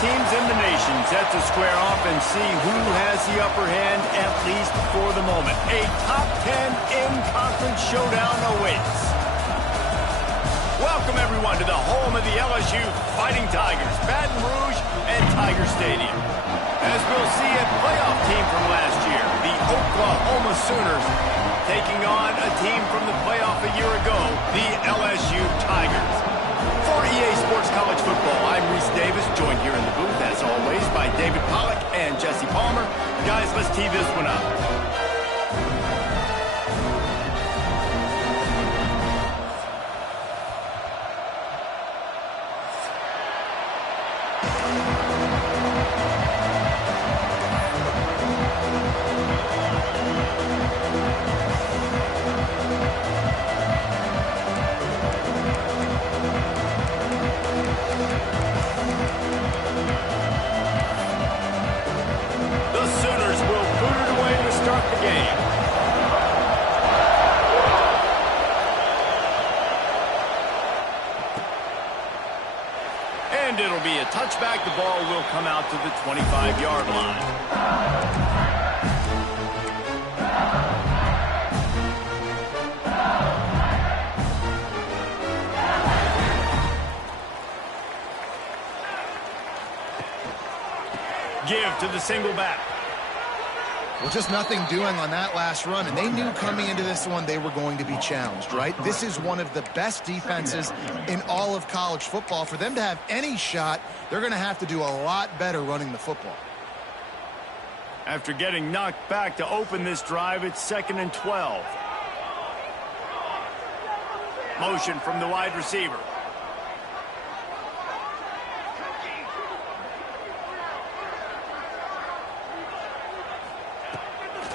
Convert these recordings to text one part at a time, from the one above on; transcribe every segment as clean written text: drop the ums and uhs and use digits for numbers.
teams in the nation set to square off and see who has the upper hand, at least for the moment. A top 10 in-conference showdown awaits. Welcome, everyone, to the home of the LSU Fighting Tigers, Baton Rouge and Tiger Stadium. As we'll see a playoff team from last year, the Oklahoma Sooners, taking on a team from the playoff a year ago, the LSU Tigers. For EA Sports College Football, I'm Reese Davis, joined here in the booth, as always, by David Pollack and Jesse Palmer. Guys, let's tee this one up. And it'll be a touchback. The ball will come out to the 25-yard line. Give to the single back. Well, just nothing doing on that last run, and they knew coming into this one they were going to be challenged, right? This is one of the best defenses in all of college football. For them to have any shot, they're going to have to do a lot better running the football. After getting knocked back to open this drive, it's 2nd and 12. Motion from the wide receiver.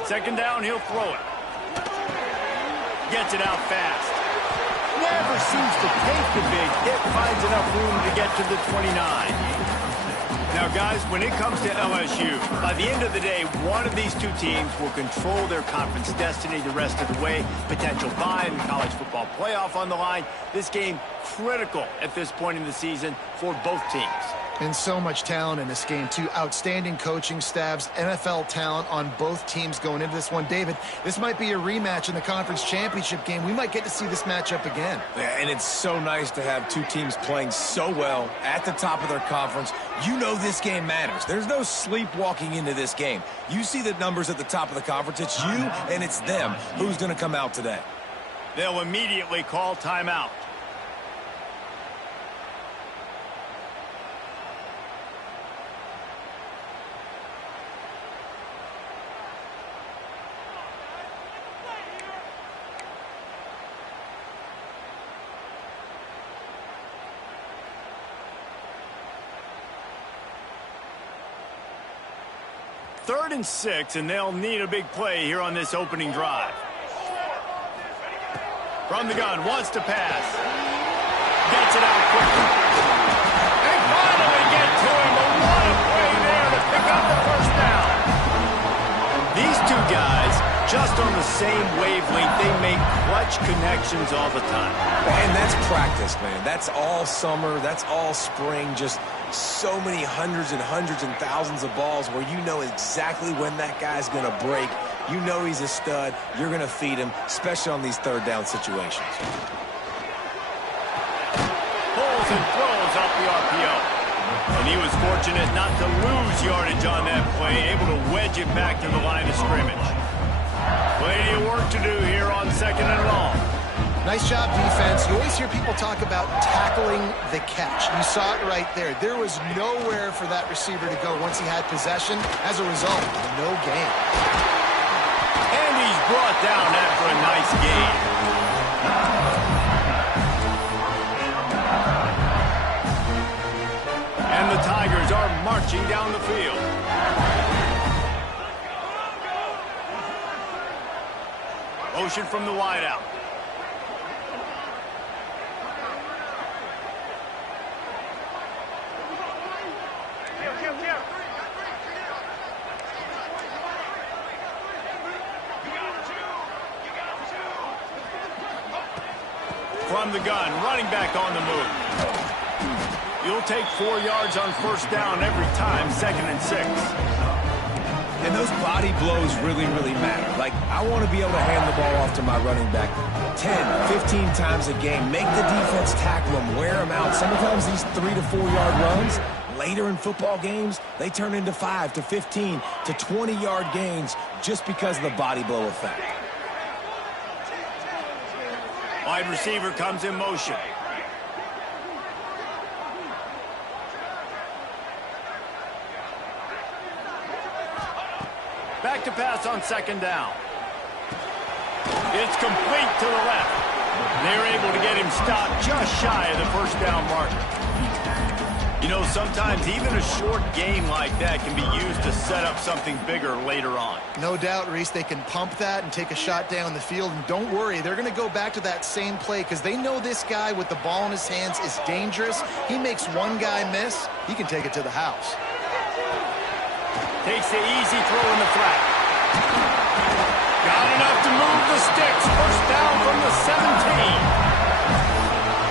Second down, he'll throw it. Gets it out fast. Never seems to take the big hit. Finds enough room to get to the 29. Now, guys, when it comes to LSU, by the end of the day, one of these two teams will control their conference destiny the rest of the way. Potential bye in the college football playoff on the line. This game critical at this point in the season for both teams. And so much talent in this game, too. Outstanding coaching staffs, NFL talent on both teams going into this one. David, this might be a rematch in the conference championship game. We might get to see this matchup again. Yeah, and it's so nice to have two teams playing so well at the top of their conference. You know this game matters. There's no sleepwalking into this game. You see the numbers at the top of the conference. It's you and it's them. Who's going to come out today? They'll immediately call timeout. Third and 6, and they'll need a big play here on this opening drive. From the gun, wants to pass. Gets it out quickly. They finally get to him, but what a play there to pick up the first down. These two guys, just on the same wavelength, they make clutch connections all the time. And that's practice, man. That's all summer. That's all spring. Just so many hundreds and thousands of balls where you know exactly when that guy's going to break. You know he's a stud. You're going to feed him, especially on these third down situations. Pulls and throws off the RPO. And he was fortunate not to lose yardage on that play, able to wedge it back to the line of scrimmage. Plenty of work to do here on 2nd and long. Nice job, defense. You always hear people talk about tackling the catch. You saw it right there. There was nowhere for that receiver to go once he had possession. As a result, no gain. And he's brought down after a nice gain. And the Tigers are marching down the field. Motion from the wideout. From the gun, running back on the move. You'll take 4 yards on first down every time, 2nd and 6. And those body blows really, really matter. Like, I want to be able to hand the ball off to my running back 10, 15 times a game. Make the defense tackle them, wear them out. Sometimes these 3 to 4 yard runs, later in football games, they turn into 5 to 15 to 20-yard gains just because of the body blow effect. Wide receiver comes in motion. Back to pass on 2nd down. It's complete to the left. They're able to get him stopped just shy of the first down marker. You know, sometimes even a short game like that can be used to set up something bigger later on. No doubt, Reese, they can pump that and take a shot down the field. And don't worry, they're going to go back to that same play because they know this guy with the ball in his hands is dangerous. He makes one guy miss, he can take it to the house. Takes the easy throw in the flat. Got enough to move the sticks. First down from the 17.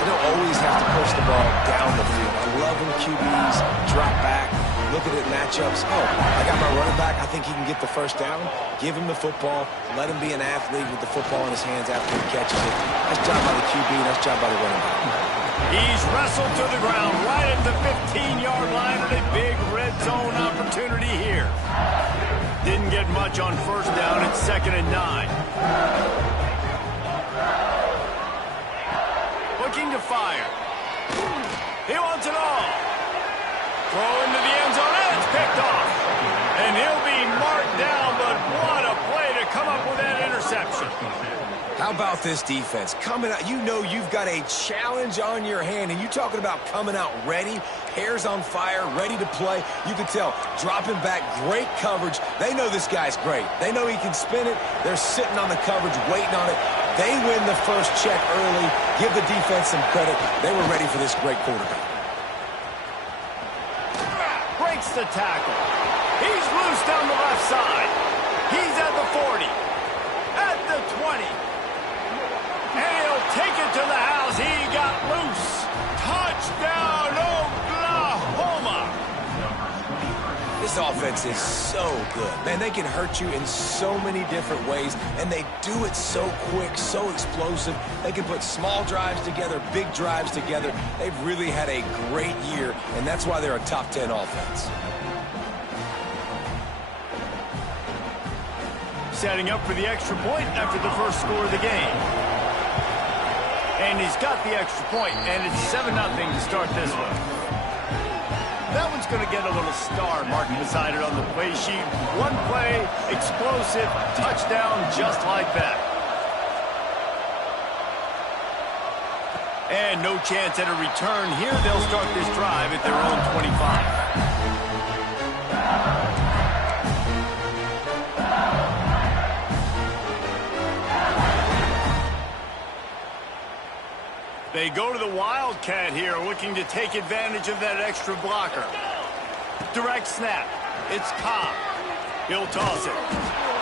They don't always have to push the ball down the field. I love when QBs drop back, look at it matchups. Oh, I got my running back. I think he can get the first down. Give him the football. Let him be an athlete with the football in his hands after he catches it. Nice job by the QB. Nice job by the running back. He's wrestled to the ground right at the 15-yard line and a big red zone opportunity here. Didn't get much on first down. It's 2nd and 9. Looking to fire. He wants it all. Throw into the end zone, and it's picked off. And he'll be marked down, but what a play to come up with that interception. How about this defense? Coming out, you know you've got a challenge on your hand, and you're talking about coming out ready, hairs on fire, ready to play. You can tell, dropping back, great coverage. They know this guy's great. They know he can spin it. They're sitting on the coverage, waiting on it. They win the first check early. Give the defense some credit. They were ready for this great quarterback. Breaks the tackle. He's loose down the left side. He's at the 40. At the 20. And he'll take it to the house. He got loose. Touchdown, Oklahoma. This offense is so good. Man, they can hurt you in so many different ways, and they do it so quick, so explosive. They can put small drives together, big drives together. They've really had a great year, and that's why they're a top 10 offense. Setting up for the extra point after the first score of the game. And he's got the extra point, and it's 7-0 to start this one. That one's going to get a little star marked beside it on the play sheet. One play, explosive, touchdown just like that. And no chance at a return here. They'll start this drive at their own 25. They go to the Wildcat here, looking to take advantage of that extra blocker. Direct snap. It's Cobb. He'll toss it.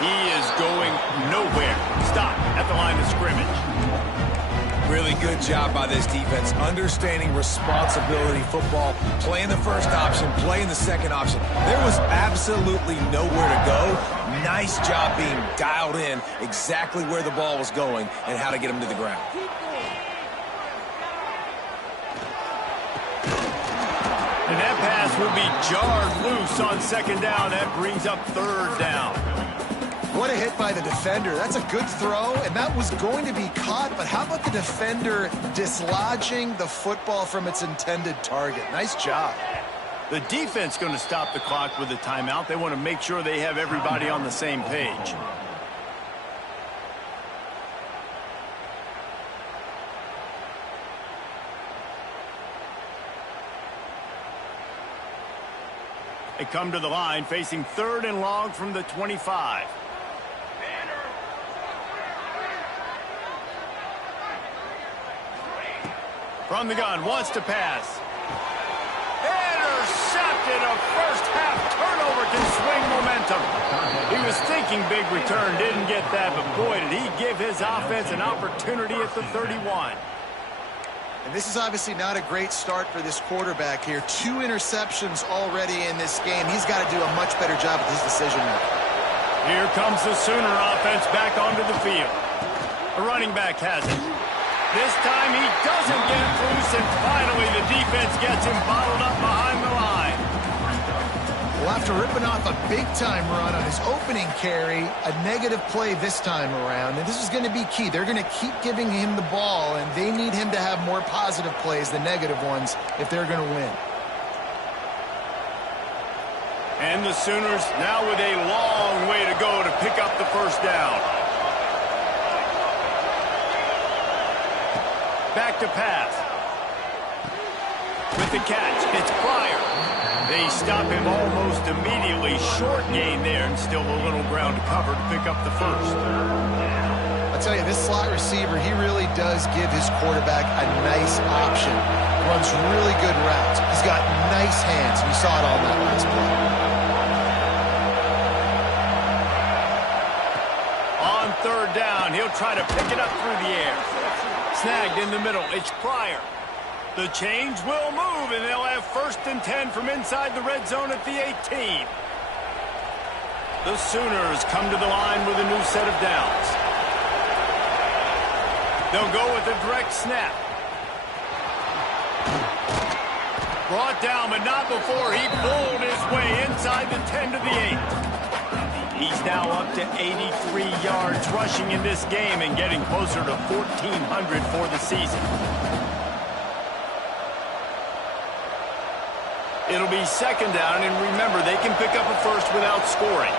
He is going nowhere. Stop at the line of scrimmage. Really good job by this defense, understanding responsibility football, playing the first option, playing the second option. There was absolutely nowhere to go. Nice job being dialed in exactly where the ball was going and how to get him to the ground. And that pass will be jarred loose on 2nd down. That brings up 3rd down. What a hit by the defender. That's a good throw, and that was going to be caught, but how about the defender dislodging the football from its intended target? Nice job. The defense going to stop the clock with a timeout. They want to make sure they have everybody on the same page. They come to the line facing 3rd and long from the 25. From the gun, wants to pass. Intercepted. A first-half turnover can swing momentum. He was thinking big return, didn't get that, but boy, did he give his offense an opportunity at the 31. And this is obviously not a great start for this quarterback here. 2 interceptions already in this game. He's got to do a much better job with his decision making. Here comes the Sooner offense back onto the field. A running back has it. This time he doesn't get loose, and finally the defense gets him bottled up behind the line. Well, after ripping off a big-time run on his opening carry, a negative play this time around, and this is going to be key. They're going to keep giving him the ball, and they need him to have more positive plays than negative ones if they're going to win. And the Sooners now with a long way to go to pick up the first down. Back to pass. With the catch, it's Pryor. They stop him almost immediately. Short gain there, and still a little ground to cover to pick up the first. I'll tell you, this slot receiver, he really does give his quarterback a nice option. Runs really good routes. He's got nice hands, and you saw it all in that last play. On third down, he'll try to pick it up through the air. Snagged in the middle, it's Pryor. The change will move, and they'll have 1st and 10 from inside the red zone at the 18. The Sooners come to the line with a new set of downs. They'll go with a direct snap. Brought down, but not before he pulled his way inside the 10 to the 8. He's now up to 83 yards rushing in this game and getting closer to 1,400 for the season. It'll be 2nd down, and remember, they can pick up a first without scoring.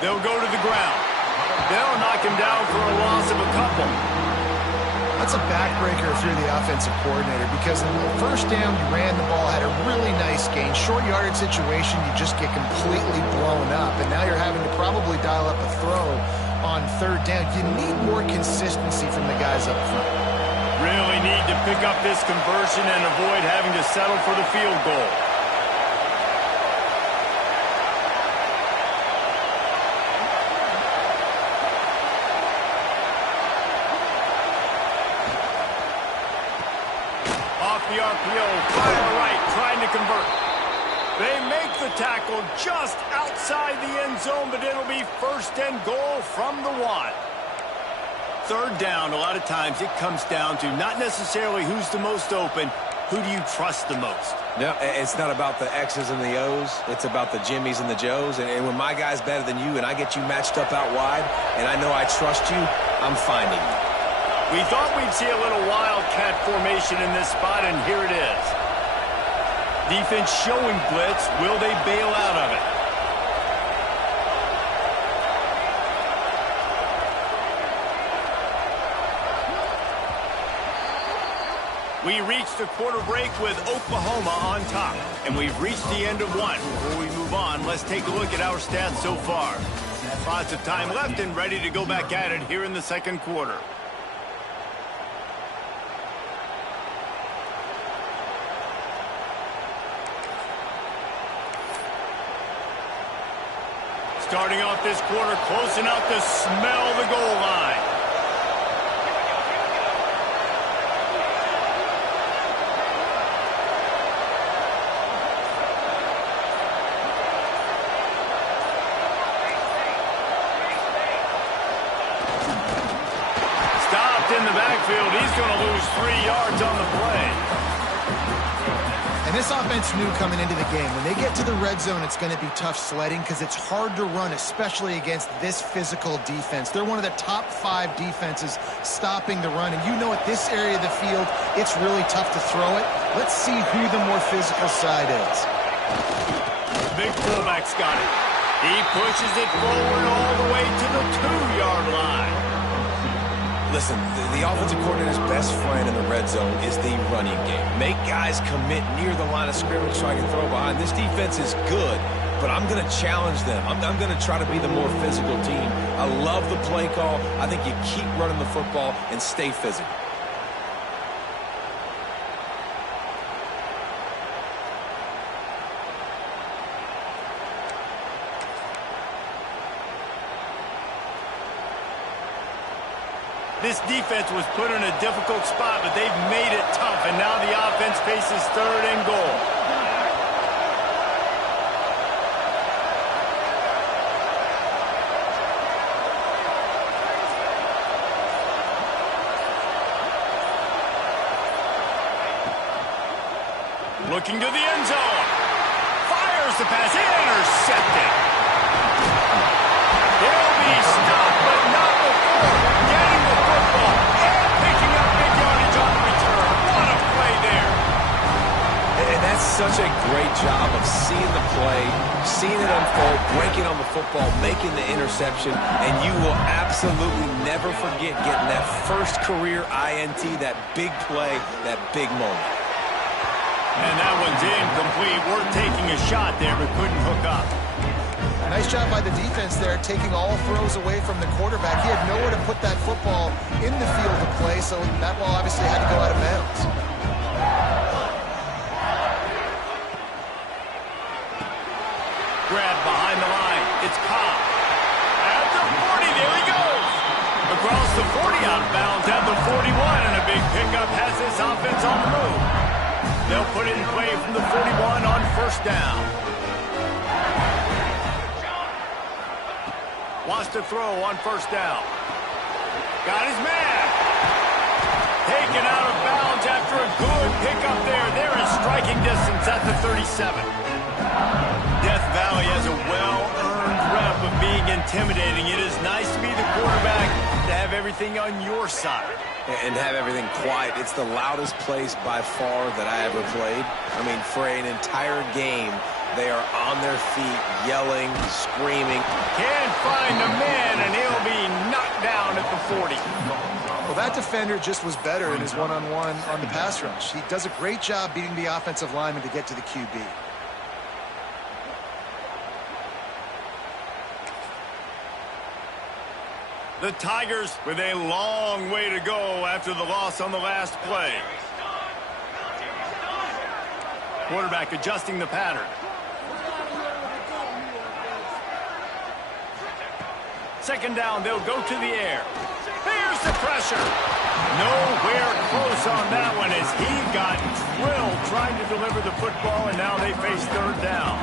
They'll go to the ground. They'll knock him down for a loss of a couple. That's a backbreaker if you're the offensive coordinator, because in the first down, you ran the ball, had a really nice gain. Short yardage situation, you just get completely blown up, and now you're having to probably dial up a throw on 3rd down. You need more consistency from the guys up front. Really need to pick up this conversion and avoid having to settle for the field goal. Off the RPO, fire right, trying to convert. They make the tackle just outside the end zone, but it'll be 1st and goal from the 1. 3rd down, a lot of times it comes down to not necessarily who's the most open, who do you trust the most? Yeah, it's not about the X's and the O's. It's about the Jimmies and the Joes. And when my guy's better than you and I get you matched up out wide and I know I trust you, I'm finding you. We thought we'd see a little wildcat formation in this spot, and here it is. Defense showing blitz. Will they bail out of it? We reached the quarter break with Oklahoma on top, and we've reached the end of one. Before we move on, let's take a look at our stats so far. Lots of time left and ready to go back at it here in the 2nd quarter. Starting off this quarter close enough to smell the goal line. In the backfield, he's going to lose 3 yards on the play. And this offense knew coming into the game, when they get to the red zone, it's going to be tough sledding because it's hard to run, especially against this physical defense. They're one of the top 5 defenses stopping the run. And you know at this area of the field, it's really tough to throw it. Let's see who the more physical side is. Big fullback's got it. He pushes it forward all the way to the 2-yard line. Listen, the offensive coordinator's best friend in the red zone is the running game. Make guys commit near the line of scrimmage so I can throw behind. This defense is good, but I'm going to challenge them. I'm going to try to be the more physical team. I love the play call. I think you keep running the football and stay physical. This defense was put in a difficult spot, but they've made it tough, and now the offense faces 3rd and goal. Looking to the end zone. Fires the pass. Intercepted. They'll be stopped, but not before getting the football and picking up big yardage on the return. What a play there. And that's such a great job of seeing the play, seeing it unfold, breaking on the football, making the interception, and you will absolutely never forget getting that first career INT, that big play, that big moment. And that one's incomplete. We're taking a shot there, but couldn't hook up. Nice job by the defense there, taking all throws away from the quarterback. He had nowhere to put that football in the field of play, so that ball obviously had to go out of bounds. Grab behind the line. It's Cobb. At the 40, there he goes. Across the 40, out of bounds at the 41, and a big pickup has this offense on the move. They'll put it in play from the 41 on 1st down. Wants to throw on 1st down. Got his man. Taken out of bounds after a good pickup there. They're in striking distance at the 37. Death Valley has a well-earned rep of being intimidating. It is nice to be the quarterback, to have everything on your side. And have everything quiet. It's the loudest place by far that I ever played. I mean, for an entire game, they are on their feet, yelling, screaming. Can't find the man, and he'll be knocked down at the 40. Well, that defender just was better in his one-on-one on the pass rush. He does a great job beating the offensive lineman to get to the QB. The Tigers with a long way to go after the loss on the last play. Quarterback adjusting the pattern. Second down, they'll go to the air. Here's the pressure. Nowhere close on that one as he got drilled trying to deliver the football, and now they face 3rd down.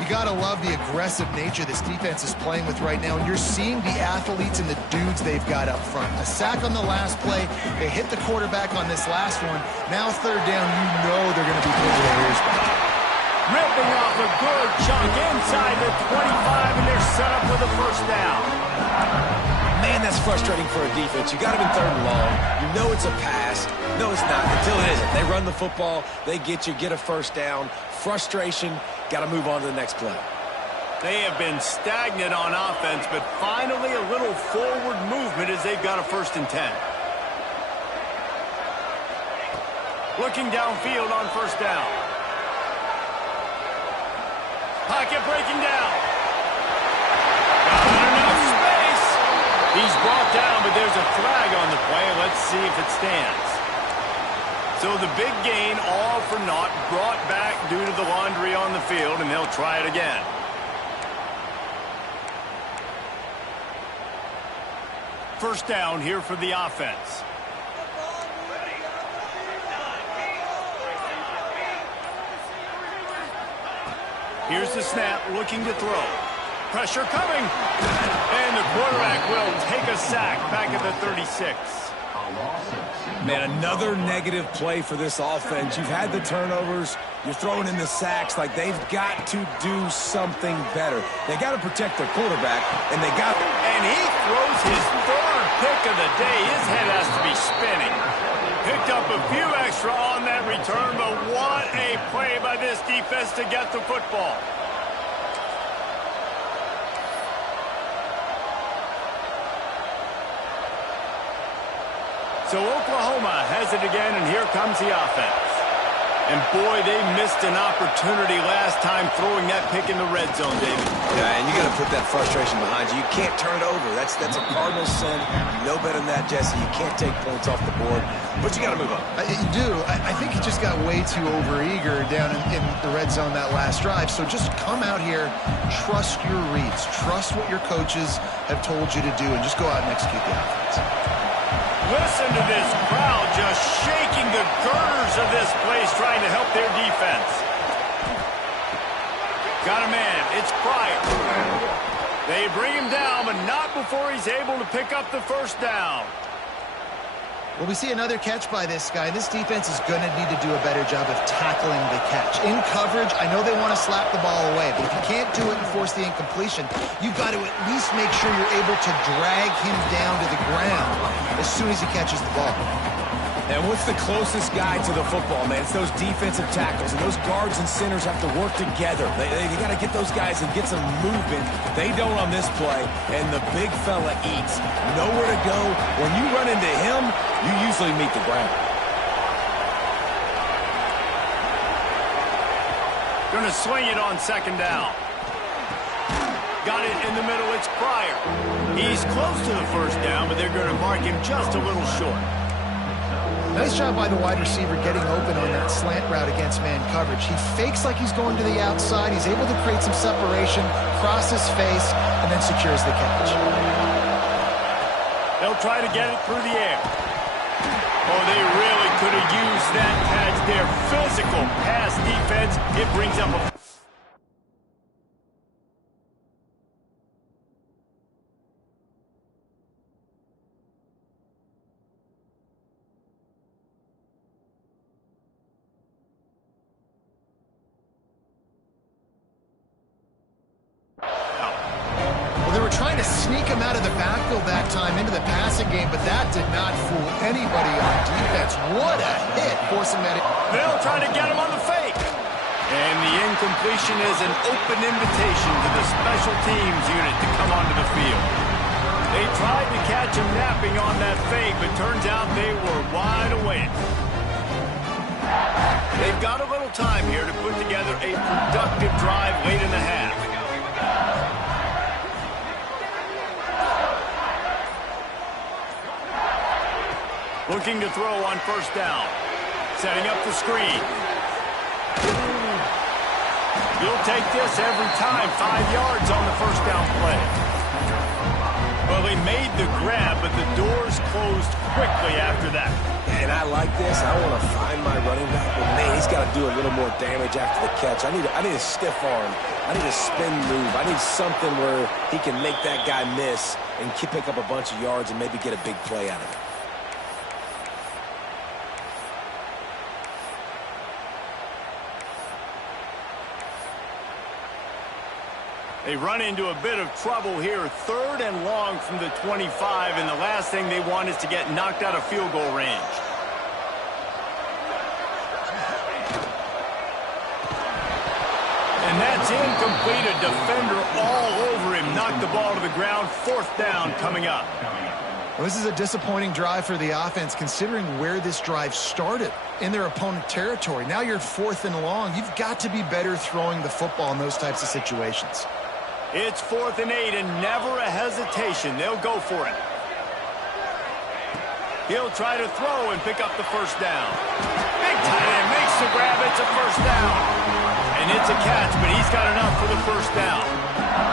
You got to love the aggressive nature this defense is playing with right now, and you're seeing the athletes and the dudes they've got up front. A sack on the last play. They hit the quarterback on this last one. Now 3rd down, you know they're going to be pulling their ears back. Ripping off a good chunk inside the 25, and they're set up with a 1st down. Man, that's frustrating for a defense. You got them in 3rd and long. You know it's a pass. No, it's not until it isn't. They run the football. They get you, get a 1st down. Frustration. Got to move on to the next play. They have been stagnant on offense, but finally a little forward movement as they've got a 1st and 10. Looking downfield on 1st down. Pocket breaking down. Not enough space. He's brought down, but there's a flag on the play. Let's see if it stands. So the big gain, all for naught, brought back due to the laundry on the field, and they'll try it again. First down here for the offense. Here's the snap, looking to throw. Pressure coming. And the quarterback will take a sack back at the 36. Man, another negative play for this offense. You've had the turnovers. You're throwing in the sacks. Like, they've got to do something better. They got to protect their quarterback, and they got... And he throws his 3rd pick of the day. His head has to be spinning. Picked up a few extra on that return, but what a play by this defense to get the football. So Oklahoma has it again, and here comes the offense. And boy, they missed an opportunity last time throwing that pick in the red zone, David. Yeah, and you got to put that frustration behind you. You can't turn it over. That's a cardinal sin. You know better than that, Jesse. You can't take points off the board, but you got to move on. You do. I think he just got way too overeager down in the red zone that last drive. So just come out here, trust your reads, trust what your coaches have told you to do, and just go out and execute the offense. Listen to this crowd just shaking the girders of this place trying to help their defense. Got a man. It's Pryor. They bring him down, but not before he's able to pick up the first down. Well, we see another catch by this guy. This defense is going to need to do a better job of tackling the catch. In coverage, I know they want to slap the ball away, but if you can't do it and force the incompletion, you've got to at least make sure you're able to drag him down to the ground as soon as he catches the ball. And what's the closest guy to the football, man? It's those defensive tackles, and those guards and centers have to work together. They got to get those guys and get some movement. They don't on this play, and the big fella eats. Nowhere to go. When you run into him, you usually meet the ground. Going to swing it on second down. Got it in the middle. It's Pryor. He's close to the first down, but they're going to mark him just a little short. Nice job by the wide receiver getting open on that slant route against man coverage. He fakes like he's going to the outside. He's able to create some separation, cross his face, and then secures the catch. They'll try to get it through the air. Oh, they really could have used that catch there. Physical pass defense. It brings up a... Trying to sneak him out of the backfield that time into the passing game, but that did not fool anybody on defense. What a hit, forcing that in. They'll try to get him on the fake. And the incompletion is an open invitation to the special teams unit to come onto the field. They tried to catch him napping on that fake, but turns out they were wide awake. They've got a little time here to put together a productive drive late in the half. Looking to throw on first down. Setting up the screen. You'll take this every time. 5 yards on the first down play. Well, they made the grab, but the doors closed quickly after that. And I like this. I want to find my running back, but man, he's got to do a little more damage after the catch. I need a stiff arm. I need a spin move. I need something where he can make that guy miss and pick up a bunch of yards and maybe get a big play out of it. They run into a bit of trouble here. 3rd and long from the 25, and the last thing they want is to get knocked out of field goal range. And that's incomplete. A defender all over him. Knocked the ball to the ground. 4th down coming up. Well, this is a disappointing drive for the offense, considering where this drive started in their opponent territory. Now you're 4th and long. You've got to be better throwing the football in those types of situations. It's 4th and 8, and never a hesitation. They'll go for it. He'll try to throw and pick up the first down. Big tight end makes the grab. It's a first down. And it's a catch, but he's got enough for the first down.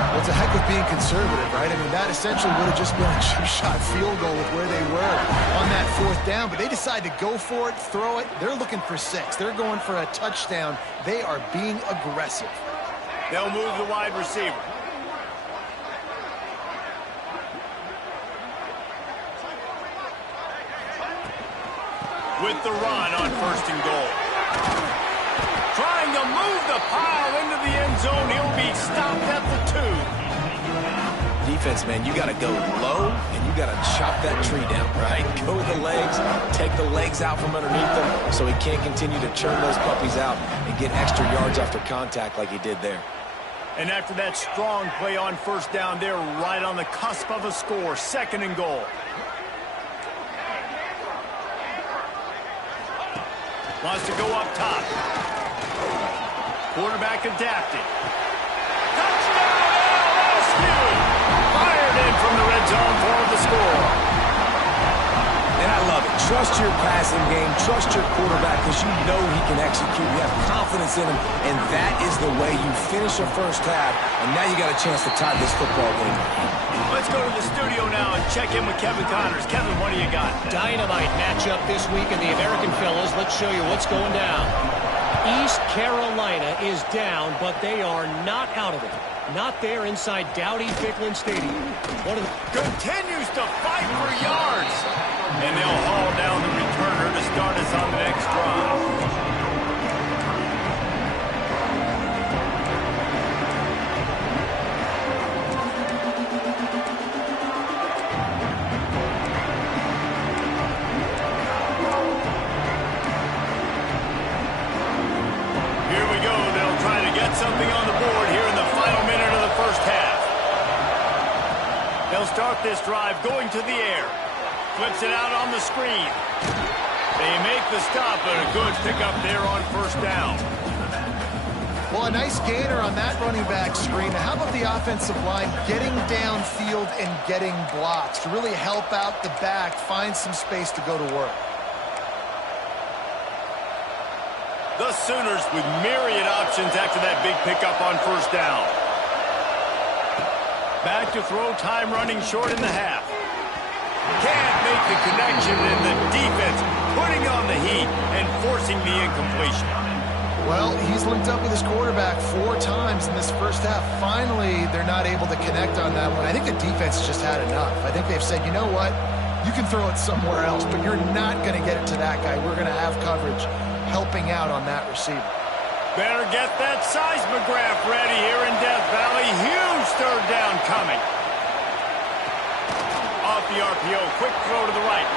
Well, it's a heck of being conservative, right? I mean, that essentially would have just been a two-shot field goal with where they were on that 4th down. But they decide to go for it, throw it. They're looking for 6. They're going for a touchdown. They are being aggressive. They'll move the wide receiver. With the run on 1st and goal. Trying to move the pile into the end zone. He'll be stopped at the 2. Defense, man, you got to go low, and you got to chop that tree down, right? Go with the legs, take the legs out from underneath them so he can't continue to churn those puppies out and get extra yards after contact like he did there. And after that strong play on 1st down, they're right on the cusp of a score. 2nd and goal. Wants to go up top. Quarterback adapted. Touchdown, LSU! Fired in from the red zone for the score. And I love it. Trust your passing game. Trust your quarterback because you know he can execute. You have confidence in him, and that is the way you finish a first half, and now you got a chance to tie this football game. Let's go to the studio now and check in with Kevin Connors. Kevin, what do you got? Dynamite matchup this week in the American Fellas. Let's show you what's going down. East Carolina is down, but they are not out of it. Not there inside Dowdy-Ficklin Stadium. Continues to fight for yards. And they'll haul down the returner to start us on the next drive. Something on the board here in the final minute of the first half. They'll start this drive going to the air. Flips it out on the screen. They make the stop, but a good pickup there on first down. Well, a nice gainer on that running back screen. Now, how about the offensive line getting downfield and getting blocks to really help out the back, find some space to go to work? The Sooners with myriad options after that big pickup on first down. Back to throw, time running short in the half. Can't make the connection, and the defense putting on the heat and forcing the incompletion. Well, he's linked up with his quarterback 4 times in this first half. Finally, they're not able to connect on that one. I think the defense just had enough. I think they've said, you know what? You can throw it somewhere else, but you're not going to get it to that guy. We're going to have coverage helping out on that receiver. Better get that seismograph ready here in Death Valley. Huge third down coming. Off the RPO, quick throw to the right.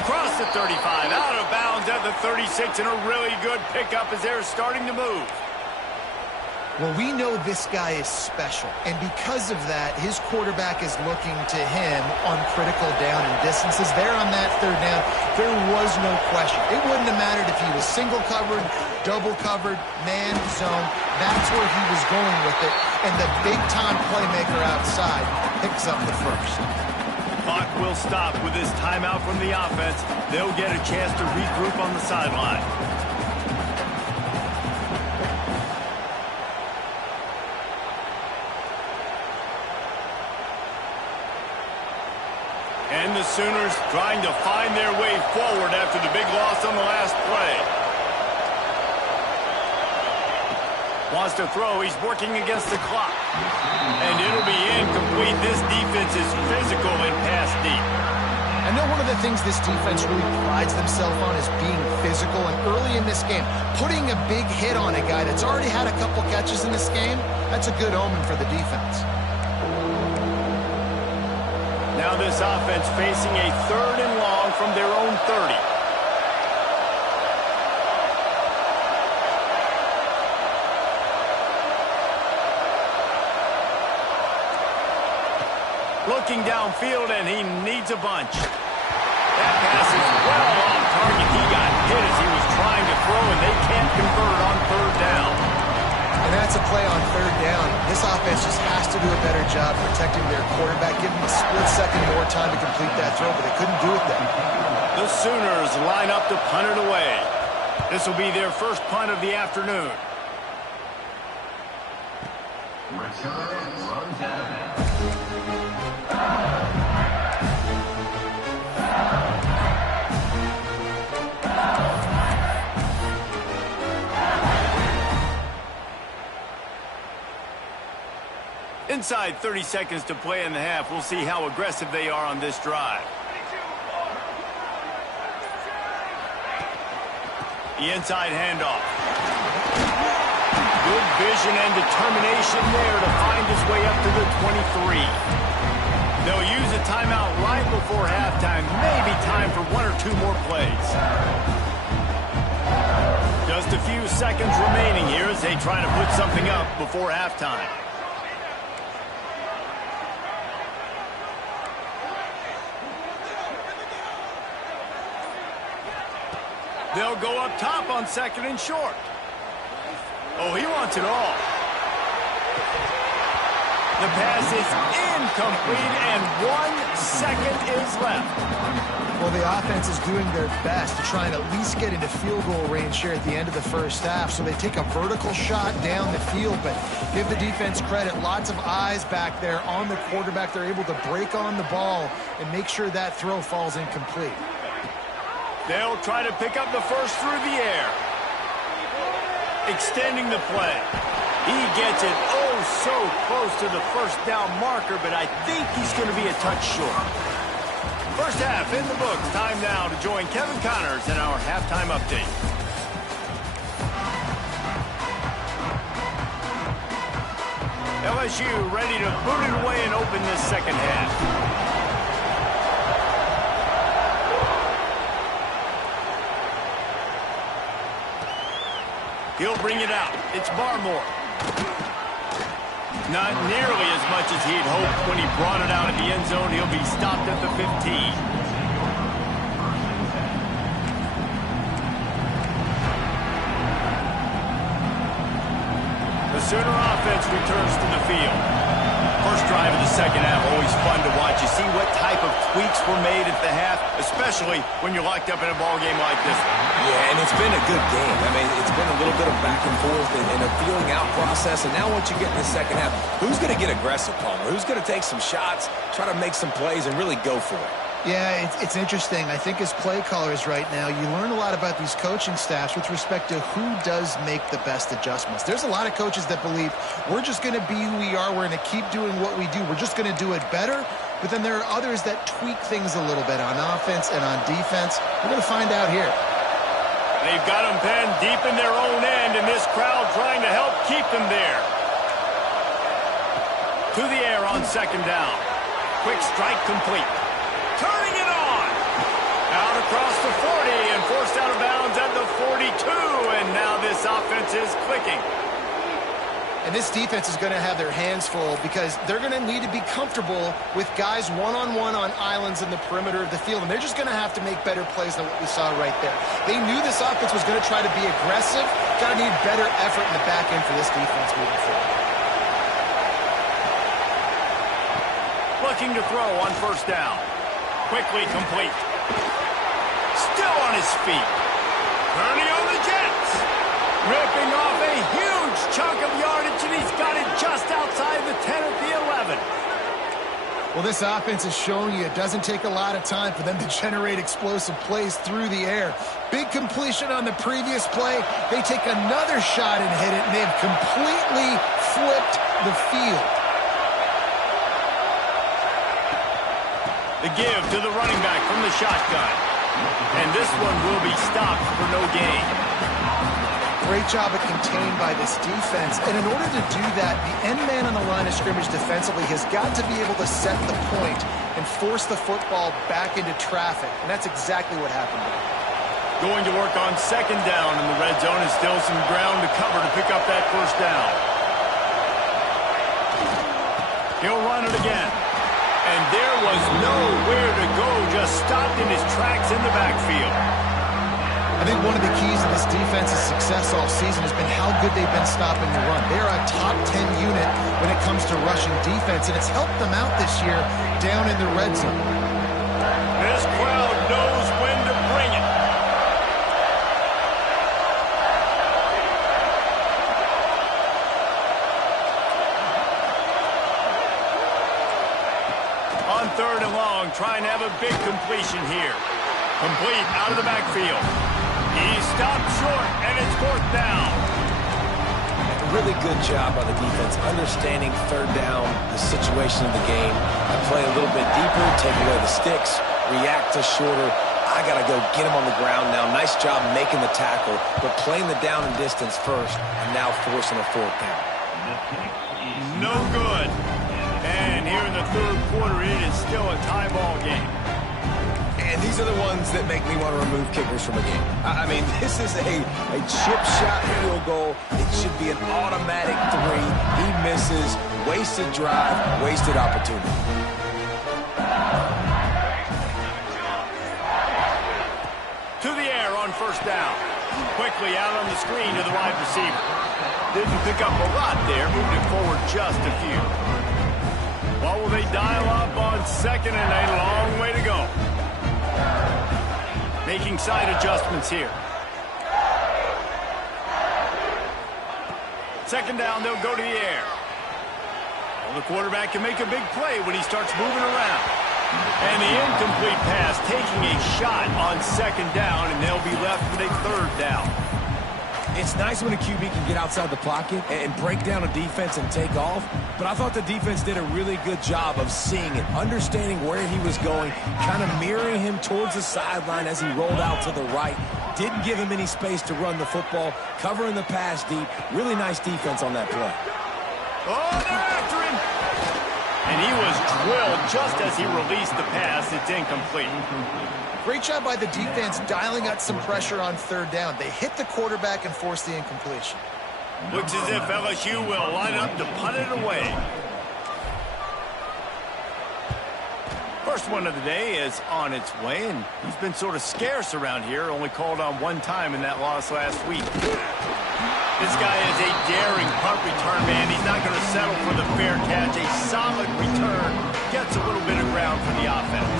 Across the 35, out of bounds at the 36, and a really good pickup as they're starting to move. Well, we know this guy is special, and because of that, his quarterback is looking to him on critical down and distances. There on that third down, there was no question. It wouldn't have mattered if he was single covered, double covered, man, zone. That's where he was going with it, and the big-time playmaker outside picks up the first. Clock will stop with this timeout from the offense. They'll get a chance to regroup on the sideline. And the Sooners trying to find their way forward after the big loss on the last play. Wants to throw. He's working against the clock. And it'll be incomplete. This defense is physical and pass deep. I know one of the things this defense really prides themselves on is being physical. And early in this game, putting a big hit on a guy that's already had a couple catches in this game, that's a good omen for the defense. Now this offense facing a 3rd and long from their own 30. Looking downfield, and he needs a bunch. That pass is well off target. He got hit as he was trying to throw, and they can't convert on 3rd down. And that's a play on 3rd down. This offense just has to do a better job protecting their quarterback, give him a split second more time to complete that throw, but they couldn't do it then. The Sooners line up to punt it away. This will be their first punt of the afternoon. Inside 30 seconds to play in the half. We'll see how aggressive they are on this drive. The inside handoff. Good vision and determination there to find his way up to the 23. They'll use a timeout right before halftime. Maybe time for 1 or 2 more plays. Just a few seconds remaining here as they try to put something up before halftime. They'll go up top on 2nd and short. Oh, he wants it all. The pass is incomplete, and 1 second is left. Well, the offense is doing their best to try and at least get into field goal range here at the end of the first half. So they take a vertical shot down the field, but give the defense credit. Lots of eyes back there on the quarterback. They're able to break on the ball and make sure that throw falls incomplete. They'll try to pick up the first through the air. Extending the play. He gets it oh so close to the first down marker, but I think he's going to be a touch short. First half in the books. Time now to join Kevin Connors in our halftime update. LSU ready to boot it away and open this second half. He'll bring it out. It's Barmore. Not nearly as much as he'd hoped when he brought it out in the end zone. He'll be stopped at the 15. The Sooner offense returns to the field. First drive of the second half, always fun to watch. You see what type of tweaks were made at the half, especially when you're locked up in a ball game like this one. Yeah, and it's been a good game. I mean, it's been a little bit of back and forth and a feeling out process. And now once you get in the second half, who's going to get aggressive, Palmer? Who's going to take some shots, try to make some plays, and really go for it? Yeah, it's interesting. I think as play callers right now, you learn a lot about these coaching staffs with respect to who does make the best adjustments. There's a lot of coaches that believe we're just going to be who we are. We're going to keep doing what we do. We're just going to do it better. But then there are others that tweak things a little bit on offense and on defense. We're going to find out here. They've got them penned deep in their own end, and this crowd trying to help keep them there. To the air on second down. Quick strike complete. Turning it on. Out across the 40 and forced out of bounds at the 42. And now this offense is clicking. And this defense is going to have their hands full because they're going to need to be comfortable with guys one-on-one on islands in the perimeter of the field. And they're just going to have to make better plays than what we saw right there. They knew this offense was going to try to be aggressive. Got to need better effort in the back end for this defense moving forward. Looking to throw on first down. Quickly complete. Still on his feet. Turning on the Jets. Ripping off a huge chunk of yardage, and he's got it just outside the 10 at the 11. Well, this offense is showing you it doesn't take a lot of time for them to generate explosive plays through the air. Big completion on the previous play. They take another shot and hit it, and they've completely flipped the field. The give to the running back from the shotgun. And this one will be stopped for no gain. Great job of contained by this defense. And in order to do that, the end man on the line of scrimmage defensively has got to be able to set the point and force the football back into traffic. And that's exactly what happened there. Going to work on second down in the red zone, and still some ground to cover to pick up that first down. He'll run it again. And there was nowhere to go, just stopped in his tracks in the backfield. I think one of the keys to this defense's success all season has been how good they've been stopping the run. They're a top 10 unit when it comes to rushing defense, and it's helped them out this year down in the red zone. This crowd knows when to bring it. On third and long, trying to have a big completion here. Complete out of the backfield. He stopped short, and it's fourth down. Really good job by the defense, understanding third down, the situation of the game. I play a little bit deeper, take away the sticks, react to shorter. I got to go get him on the ground now. Nice job making the tackle, but playing the down and distance first, and now forcing a fourth down. No good. And here in the third quarter, it is still a tie ball game. And these are the ones that make me want to remove kickers from a game. I mean, this is a chip shot field goal. It should be an automatic 3. He misses. Wasted drive, wasted opportunity. To the air on first down. Quickly out on the screen to the wide receiver. Didn't pick up a lot there, moved it forward just a few. What will they dial up on second and a long way to go? Making side adjustments here. Second down, they'll go to the air. Well, the quarterback can make a big play when he starts moving around. And the incomplete pass taking a shot on second down, and they'll be left with a third down. It's nice when a QB can get outside the pocket and break down a defense and take off, but I thought the defense did a really good job of seeing it, understanding where he was going, kind of mirroring him towards the sideline as he rolled out to the right. Didn't give him any space to run the football, covering the pass deep. Really nice defense on that play. Oh, they're after him! And he was drilled just as he released the pass. It's incomplete. Great job by the defense dialing up some pressure on third down. They hit the quarterback and forced the incompletion. Looks as if LSU will line up to punt it away. First one of the day is on its way, and he's been sort of scarce around here, only called on one time in that loss last week. This guy is a daring punt return man. He's not going to settle for the fair catch. A solid return gets a little bit of ground for the offense.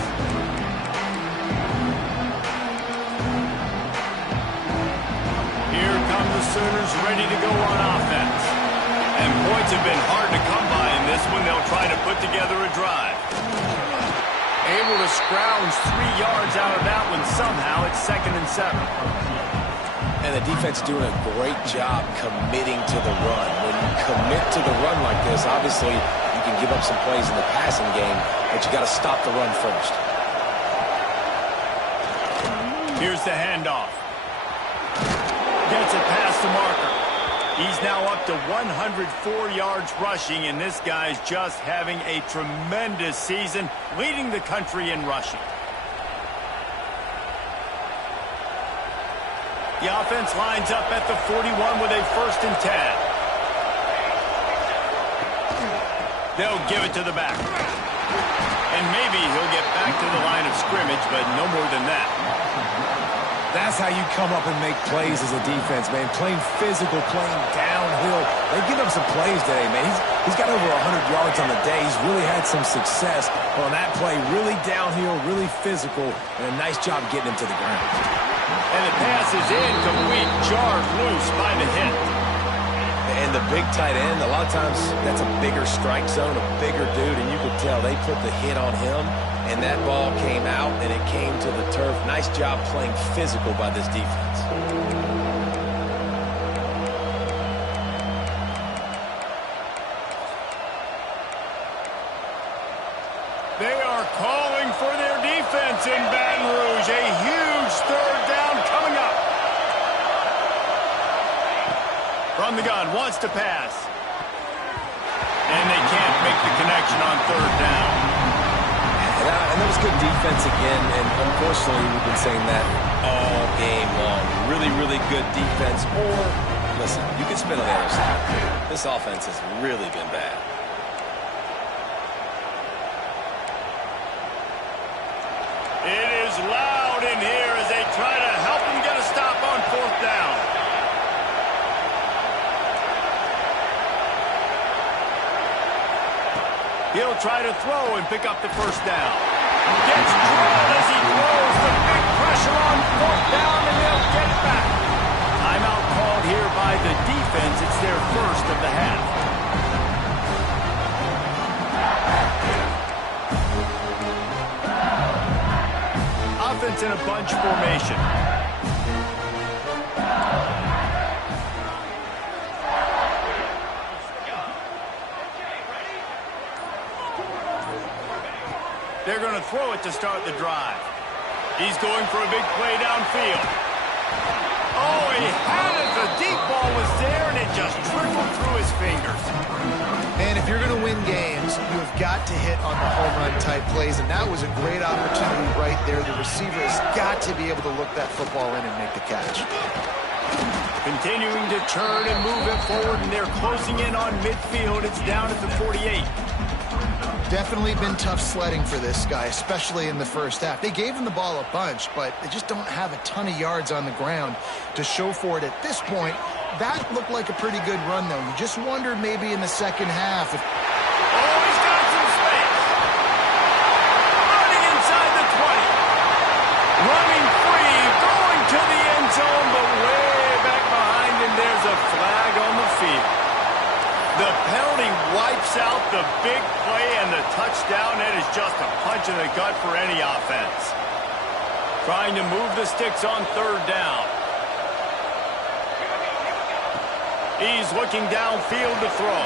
Here come the Sooners ready to go on offense. And points have been hard to come by in this one. They'll try to put together a drive. Able to scrounge 3 yards out of that one somehow. It's 2nd and 7. And the defense doing a great job committing to the run. When you commit to the run like this, obviously you can give up some plays in the passing game, but you got to stop the run first. Here's the handoff. Gets it past the marker. He's now up to 104 yards rushing, and this guy's just having a tremendous season, leading the country in rushing. The offense lines up at the 41 with a 1st and 10. They'll give it to the back. And maybe he'll get back to the line of scrimmage, but no more than that. That's how you come up and make plays as a defense, man. Playing physical, playing downhill. They give up some plays today, man. He's got over 100 yards on the day. He's really had some success on that play. Really downhill, really physical, and a nice job getting him to the ground. And the pass is incomplete, jarred loose by the hit. And the big tight end, a lot of times that's a bigger strike zone, a bigger dude, and you could tell they put the hit on him, and that ball came out, and it came to the turf. Nice job playing physical by this defense. They are calling for their defense in Baton Rouge. A huge third down coming up. From the gun, wants to pass. And they can't make the connection on third down. And that was good defense again, and unfortunately we've been saying that all game long. Really, really good defense. Or, listen, you can spin on the other side. This offense has really been bad. It is loud in here as they try to help him get a stop on 4th down. He'll try to throw and pick up the 1st down. Gets drilled as he throws the big pressure on 4th down, and they'll get it back. Timeout called here by the defense. It's their first of the half. Offense in a bunch formation. They're going to throw it to start the drive. He's going for a big play downfield. Oh, he had it. The deep ball was there, and it just trickled through his fingers. Man, if you're going to win games, you have got to hit on the home run type plays, and that was a great opportunity right there. The receiver has got to be able to look that football in and make the catch. Continuing to turn and move it forward, and they're closing in on midfield. It's down at the 48. Definitely been tough sledding for this guy, especially in the first half. They gave him the ball a bunch, but they just don't have a ton of yards on the ground to show for it at this point. That looked like a pretty good run, though. You just wondered maybe in the second half. Oh, he's got some space. cut for any offense. Trying to move the sticks on third down. He's looking downfield to throw.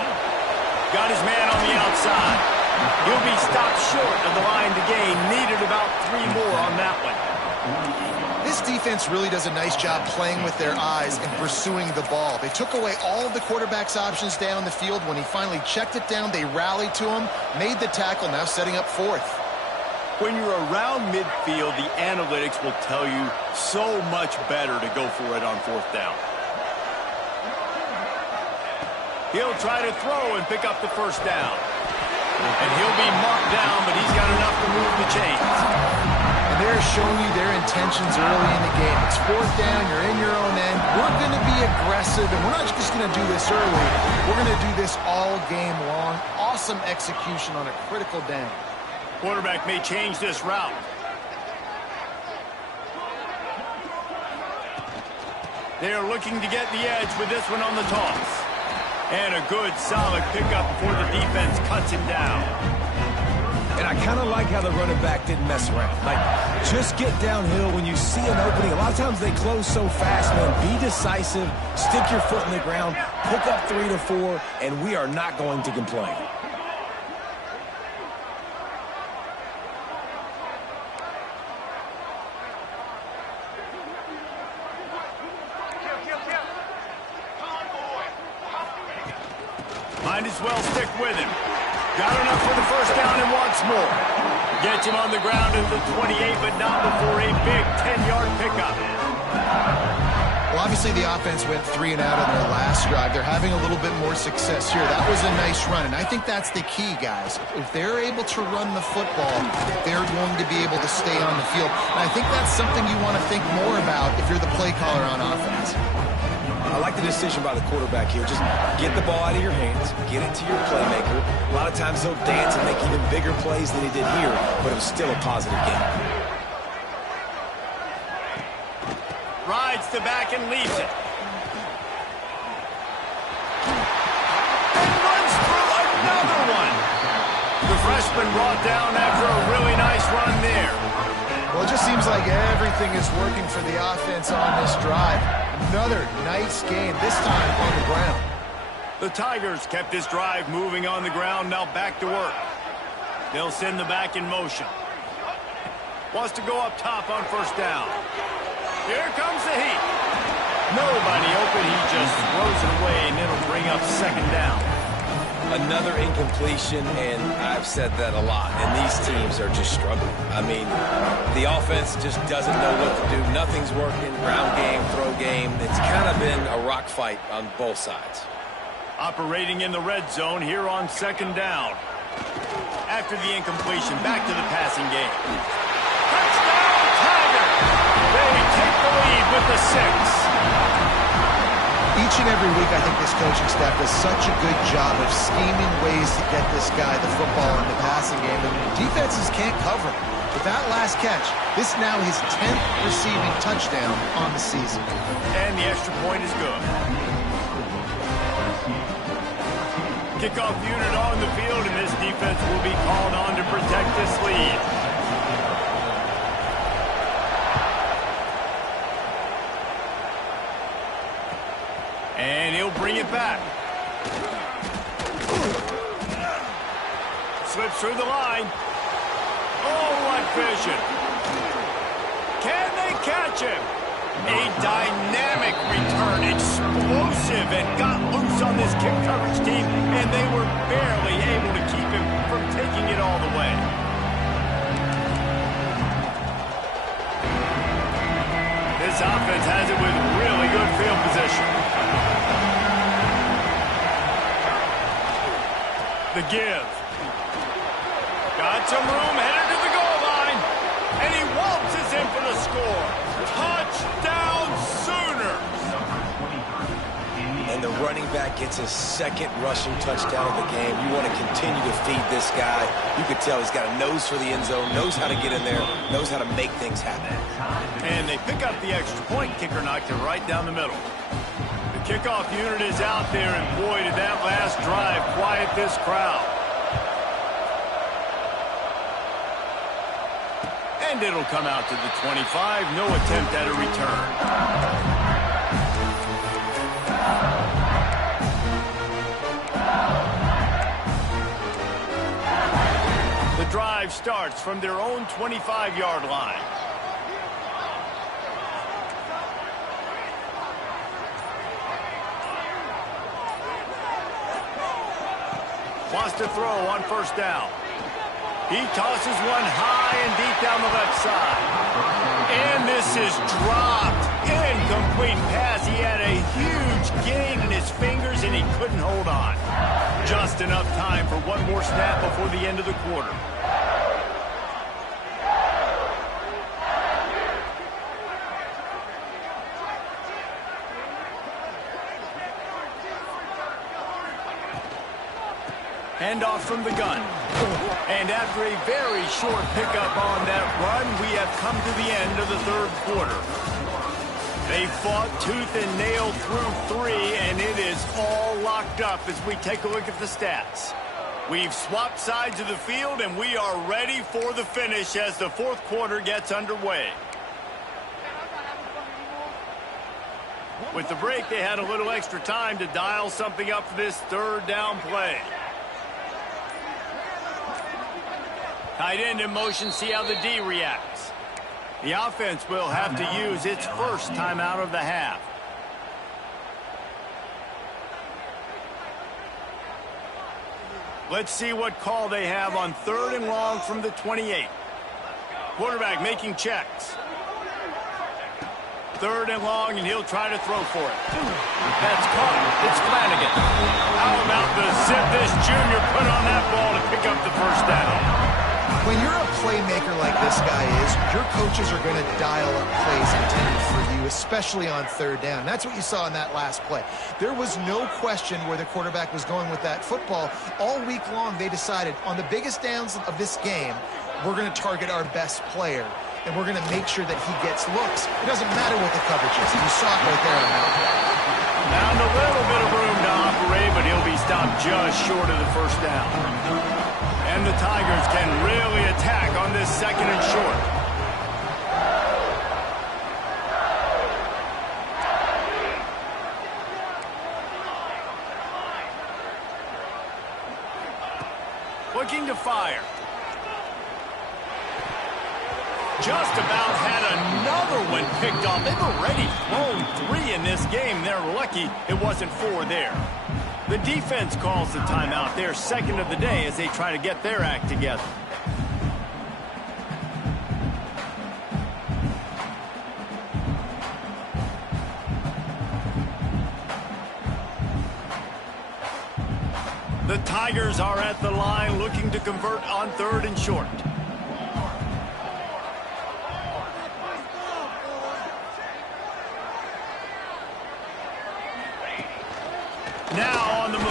Got his man on the outside. He'll be stopped short of the line to gain. Needed about 3 more on that one. This defense really does a nice job playing with their eyes and pursuing the ball. They took away all of the quarterback's options down the field. When he finally checked it down, they rallied to him, made the tackle, now setting up fourth. When you're around midfield, the analytics will tell you so much better to go for it on fourth down. He'll try to throw and pick up the first down. And he'll be marked down, but he's got enough to move the chains. And they're showing you their intentions early in the game. It's fourth down, you're in your own end. We're going to be aggressive, and we're not just going to do this early. We're going to do this all game long. Awesome execution on a critical down. Quarterback may change this route. They're looking to get the edge with this one on the toss. And a good, solid pickup before the defense cuts him down. And I kind of like how the running back didn't mess around. Like, just get downhill when you see an opening. A lot of times they close so fast, man. Be decisive, stick your foot in the ground, pick up 3 to 4, and we are not going to complain. Might as well stick with him. Got enough for the first down and wants more. Gets him on the ground at the 28, but not before a big 10-yard pickup. Well, obviously the offense went 3 and out on their last drive. They're having a little bit more success here. That was a nice run, and I think that's the key, guys. If they're able to run the football, they're going to be able to stay on the field. And I think that's something you want to think more about if you're the play caller on offense. I like the decision by the quarterback here. Just get the ball out of your hands, get it to your playmaker. A lot of times he'll dance and make even bigger plays than he did here, but it was still a positive game. Rides the back and leaves it. And runs through another one. The freshman brought down after a really nice run there. Well, it just seems like everything is working for the offense on this drive. Another nice game, this time on the ground. The Tigers kept this drive moving on the ground, now back to work. They'll send the back in motion. Wants to go up top on first down. Here comes the heat. Nobody open, he just throws it away, and it'll bring up second down. Another incompletion, and I've said that a lot, and these teams are just struggling. I mean, the offense just doesn't know what to do. Nothing's working, ground game, throw game. It's kind of been a rock fight on both sides. Operating in the red zone here on second down. After the incompletion, back to the passing game. Touchdown, Tigers! They take the lead with the 6. Each and every week, I think this coaching staff does such a good job of scheming ways to get this guy the football in the passing game, and defenses can't cover him. With that last catch, this now his 10th receiving touchdown on the season. And the extra point is good. Kickoff unit on the field, and this defense will be called on to protect this lead. And he'll bring it back. Slips through the line. Oh, what vision. Can they catch him? A dynamic return, explosive, and got loose on this kick coverage team, and they were barely able to keep him from taking it all the way. This offense has it with really good field position. The give. Got some room, headed to the goal line. And he waltzes in for the score. Touchdown, Sooners! And the running back gets his second rushing touchdown of the game. You want to continue to feed this guy. You could tell he's got a nose for the end zone, knows how to get in there, knows how to make things happen. And they pick up the extra point. Kicker knocked it right down the middle. The kickoff unit is out there, and boy, did that last drive quiet this crowd. And it'll come out to the 25. No attempt at a return. The drive starts from their own 25-yard line. Wants to throw on first down. He tosses one high and deep down the left side. And this is dropped. Incomplete pass. He had a huge gain in his fingers, and he couldn't hold on. Just enough time for one more snap before the end of the quarter. Handoff from the gun. And after a very short pickup on that run, we have come to the end of the third quarter. They fought tooth and nail through 3, and it is all locked up as we take a look at the stats. We've swapped sides of the field, and we are ready for the finish as the fourth quarter gets underway. With the break, they had a little extra time to dial something up for this third down play. Tight end in motion, see how the D reacts. The offense will have to use its first timeout of the half. Let's see what call they have on 3rd and long from the 28. Quarterback making checks. 3rd and long, and he'll try to throw for it. That's caught. It's Flanagan. How about the zip this junior put on that ball to pick up the first down? When you're a playmaker like this guy is, your coaches are going to dial up plays intended for you, especially on 3rd down. That's what you saw in that last play. There was no question where the quarterback was going with that football. All week long, they decided on the biggest downs of this game, we're going to target our best player, and we're going to make sure that he gets looks. It doesn't matter what the coverage is. You saw it right there on that play. Found a little bit of room to operate, but he'll be stopped just short of the first down. And the Tigers can really attack on this 2nd and short. Looking to fire. Just about had another one picked off. They've already thrown 3 in this game. They're lucky it wasn't 4 there. The defense calls the timeout. Their 2nd of the day as they try to get their act together. The Tigers are at the line looking to convert on 3rd and short. Now on the move.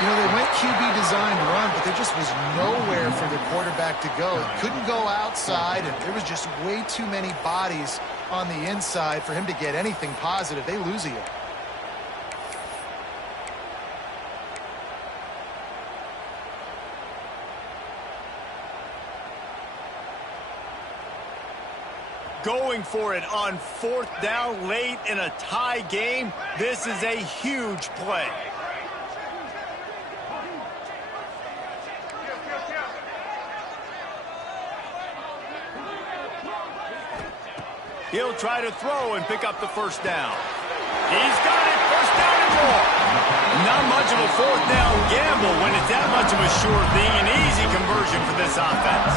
You know, they went QB designed run, but there just was nowhere for the quarterback to go. He couldn't go outside, and there was just way too many bodies on the inside for him to get anything positive. They lose it. Going for it on 4th down late in a tie game. This is a huge play. He'll try to throw and pick up the first down. He's got it. First down and more. Not much of a 4th down gamble when it's that much of a sure thing. An easy conversion for this offense.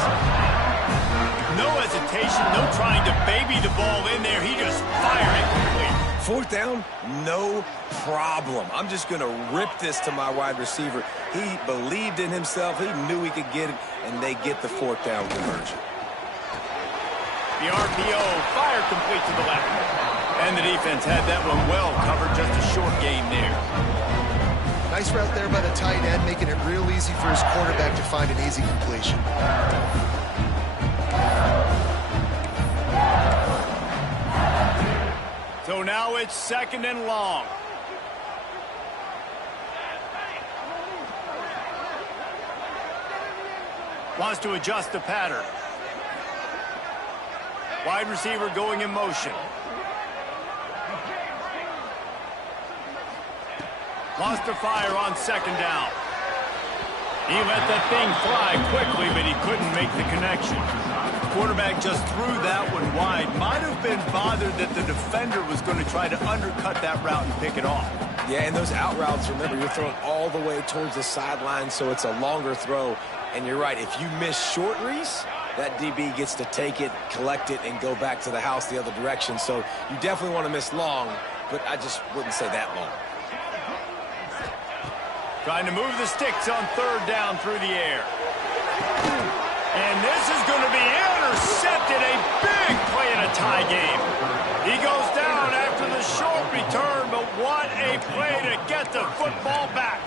No hesitation, no trying to baby the ball in there. He just fired it quickly. 4th down, no problem. I'm just going to rip this to my wide receiver. He believed in himself. He knew he could get it, and they get the 4th down conversion. The RPO, fire complete to the left. And the defense had that one well covered, just a short gain there. Nice route there by the tight end, making it real easy for his quarterback to find an easy completion. So now it's 2nd and long. Wants to adjust the pattern. Wide receiver going in motion. Lost to fire on second down. He let that thing fly quickly, but he couldn't make the connection. Quarterback just threw that one wide. Might have been bothered that the defender was going to try to undercut that route and pick it off. Yeah, and those out routes, remember, you're throwing all the way towards the sideline, so it's a longer throw. And you're right, if you miss short, Reese, that DB gets to take it, collect it, and go back to the house the other direction. So you definitely want to miss long, but I just wouldn't say that long. Trying to move the sticks on third down through the air. And this is going to be intercepted. A big play in a tie game. He goes down after the short return, but what a play to get the football back.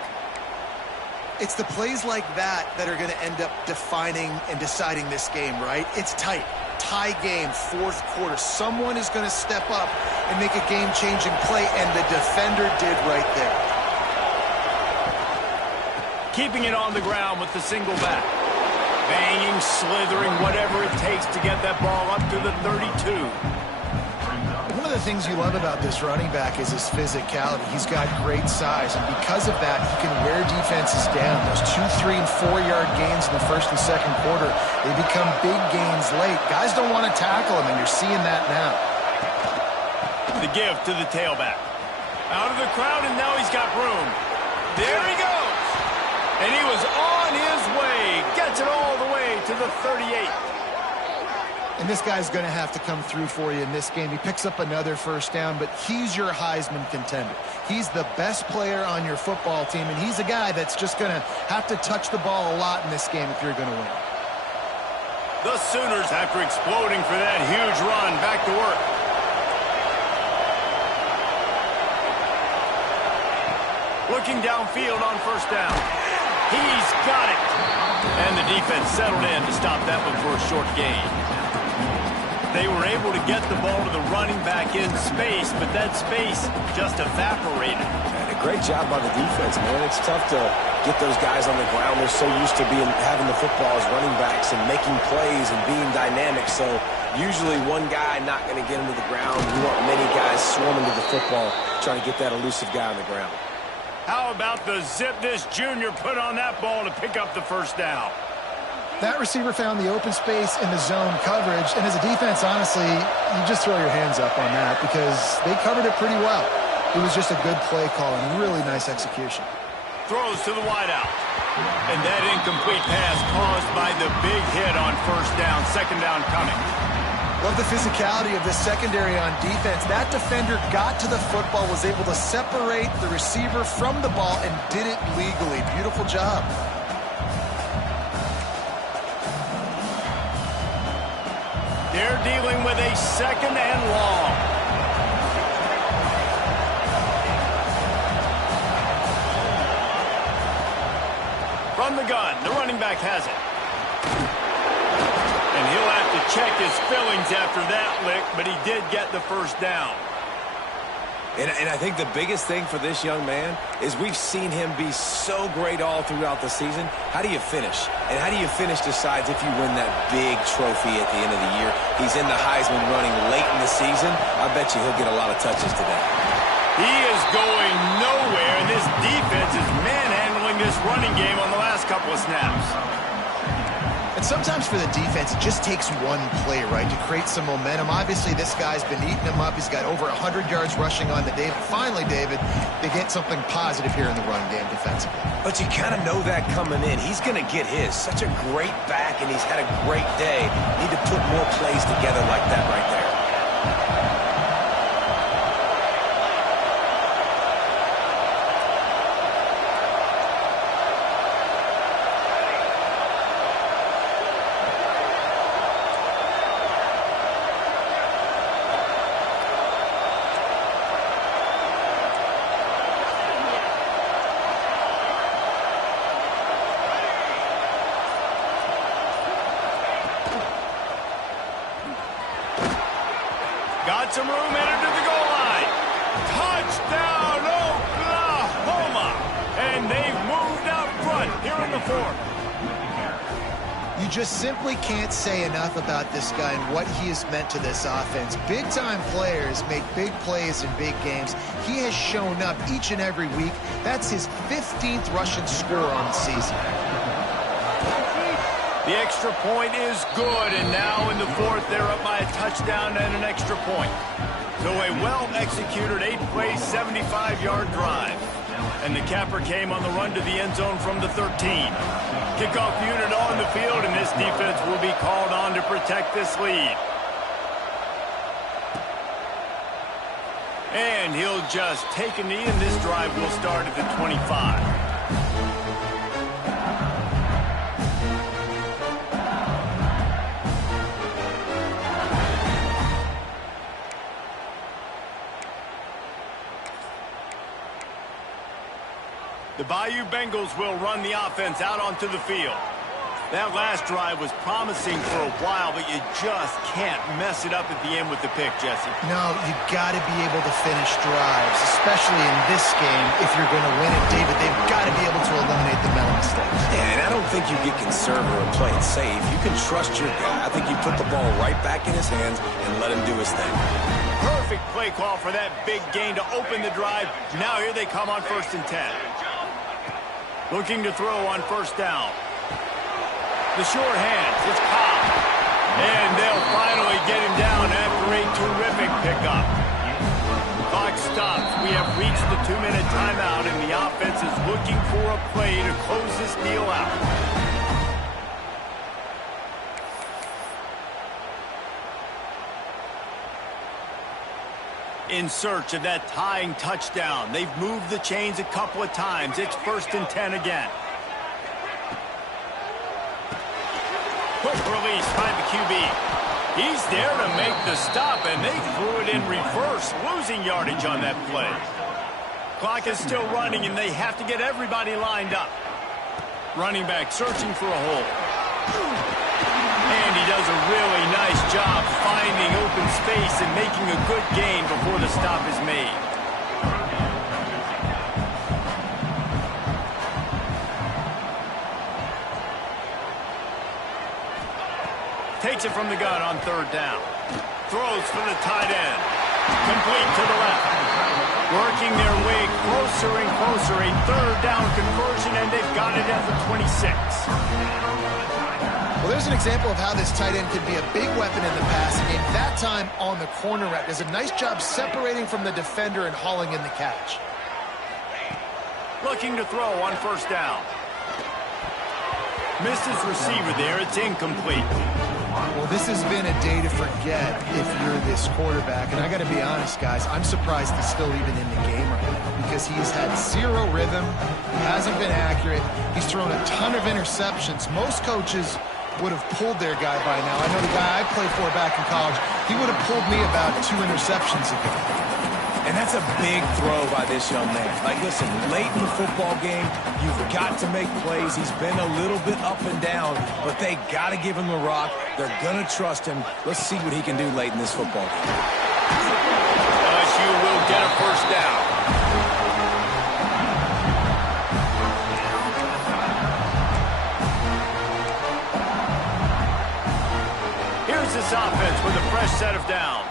It's the plays like that that are going to end up defining and deciding this game, right? It's tight. Tie game, fourth quarter. Someone is going to step up and make a game-changing play, and the defender did right there. Keeping it on the ground with the single back. Banging, slithering, whatever it takes to get that ball up to the 32. One of the things you love about this running back is his physicality. He's got great size, and because of that, he can wear defenses down. Those 2-, 3-, and 4-yard gains in the first and second quarter, they become big gains late. Guys don't want to tackle him, and you're seeing that now. The give to the tailback. Out of the crowd, and now he's got room. There he goes. And he was on his way. Gets it all the way to the 38. And this guy's going to have to come through for you in this game. He picks up another first down, but he's your Heisman contender. He's the best player on your football team, and he's a guy that's just going to have to touch the ball a lot in this game if you're going to win. The Sooners, after exploding for that huge run, back to work. Looking downfield on first down. He's got it. And the defense settled in to stop that one for a short gain. They were able to get the ball to the running back in space, but that space just evaporated. And a great job by the defense, man. It's tough to get those guys on the ground. They're so used to having the football as running backs and making plays and being dynamic. So usually one guy not going to get him to the ground. You want many guys swarming to the football, trying to get that elusive guy on the ground. How about the zip this junior put on that ball to pick up the first down? That receiver found the open space in the zone coverage, and as a defense, honestly, you just throw your hands up on that because they covered it pretty well. It was just a good play call and really nice execution. Throws to the wideout. And that incomplete pass caused by the big hit on first down, second down coming. Love the physicality of the secondary on defense. That defender got to the football, was able to separate the receiver from the ball, and did it legally. Beautiful job. They're dealing with a second and long. From the gun, the running back has it. And he'll have to check his fillings after that lick, but he did get the first down. And I think the biggest thing for this young man is we've seen him be so great all throughout the season. How do you finish? And how do you finish decides if you win that big trophy at the end of the year. He's in the Heisman running late in the season. I bet you he'll get a lot of touches today. He is going nowhere, and this defense is manhandling this running game on the last couple of snaps. And sometimes for the defense, it just takes one play, right, to create some momentum. Obviously, this guy's been eating him up. He's got over 100 yards rushing on the day. But finally, David, they get something positive here in the run game defensively. But you kind of know that coming in. He's going to get his. Such a great back, and he's had a great day. Need to put more plays together like that right there. Got some room, entered to the goal line. Touchdown, Oklahoma! And they've moved out front here in the fourth. You You just simply can't say enough about this guy and what he has meant to this offense. Big-time players make big plays in big games. He has shown up each and every week. That's his 15th rushing score on the season. The extra point is good, and now in the fourth, they're up by a touchdown and an extra point. So a well-executed 8-play, 75-yard drive. And the capper came on the run to the end zone from the 13. Kickoff unit on the field, and this defense will be called on to protect this lead. And he'll just take a knee, and this drive will start at the 25. The Bayou Bengals will run the offense out onto the field. That last drive was promising for a while, but you just can't mess it up at the end with the pick, Jesse. No, you got to be able to finish drives, especially in this game. If you're going to win it, David, they've got to be able to eliminate the mental mistakes. Yeah, and I don't think you get conservative or play it safe. You can trust your guy. I think you put the ball right back in his hands and let him do his thing. Perfect play call for that big gain to open the drive. Now here they come on 1st and 10. Looking to throw on 1st down. The short hands, it's Cobb. And they'll finally get him down after a terrific pickup. Clock stops. We have reached the 2-minute timeout, and the offense is looking for a play to close this deal out. In search of that tying touchdown. They've moved the chains a couple of times. It's 1st and 10 again. Quick release by the QB. He's there to make the stop, and they threw it in reverse, losing yardage on that play. Clock is still running, and they have to get everybody lined up. Running back searching for a hole. And he does a really nice job finding open space and making a good gain before the stop is made. Takes it from the gun on 3rd down. Throws for the tight end. Complete to the left. Working their way closer and closer. A 3rd down conversion, and they've got it at the 26. Well, there's an example of how this tight end could be a big weapon in the passing game. That time on the corner route. Does a nice job separating from the defender and hauling in the catch. Looking to throw on 1st down. Misses receiver there. It's incomplete. Well, this has been a day to forget if you're this quarterback. And I got to be honest, guys, I'm surprised he's still even in the game right now because he's had zero rhythm. He hasn't been accurate. He's thrown a ton of interceptions. Most coaches would have pulled their guy by now. I know the guy I played for back in college, he would have pulled me about 2 interceptions ago. And that's a big throw by this young man. Like, listen, late in the football game, you've got to make plays. He's been a little bit up and down, but they got to give him the rock. They're going to trust him. Let's see what he can do late in this football game. LSU will get a 1st down. Here's this offense with a fresh set of downs.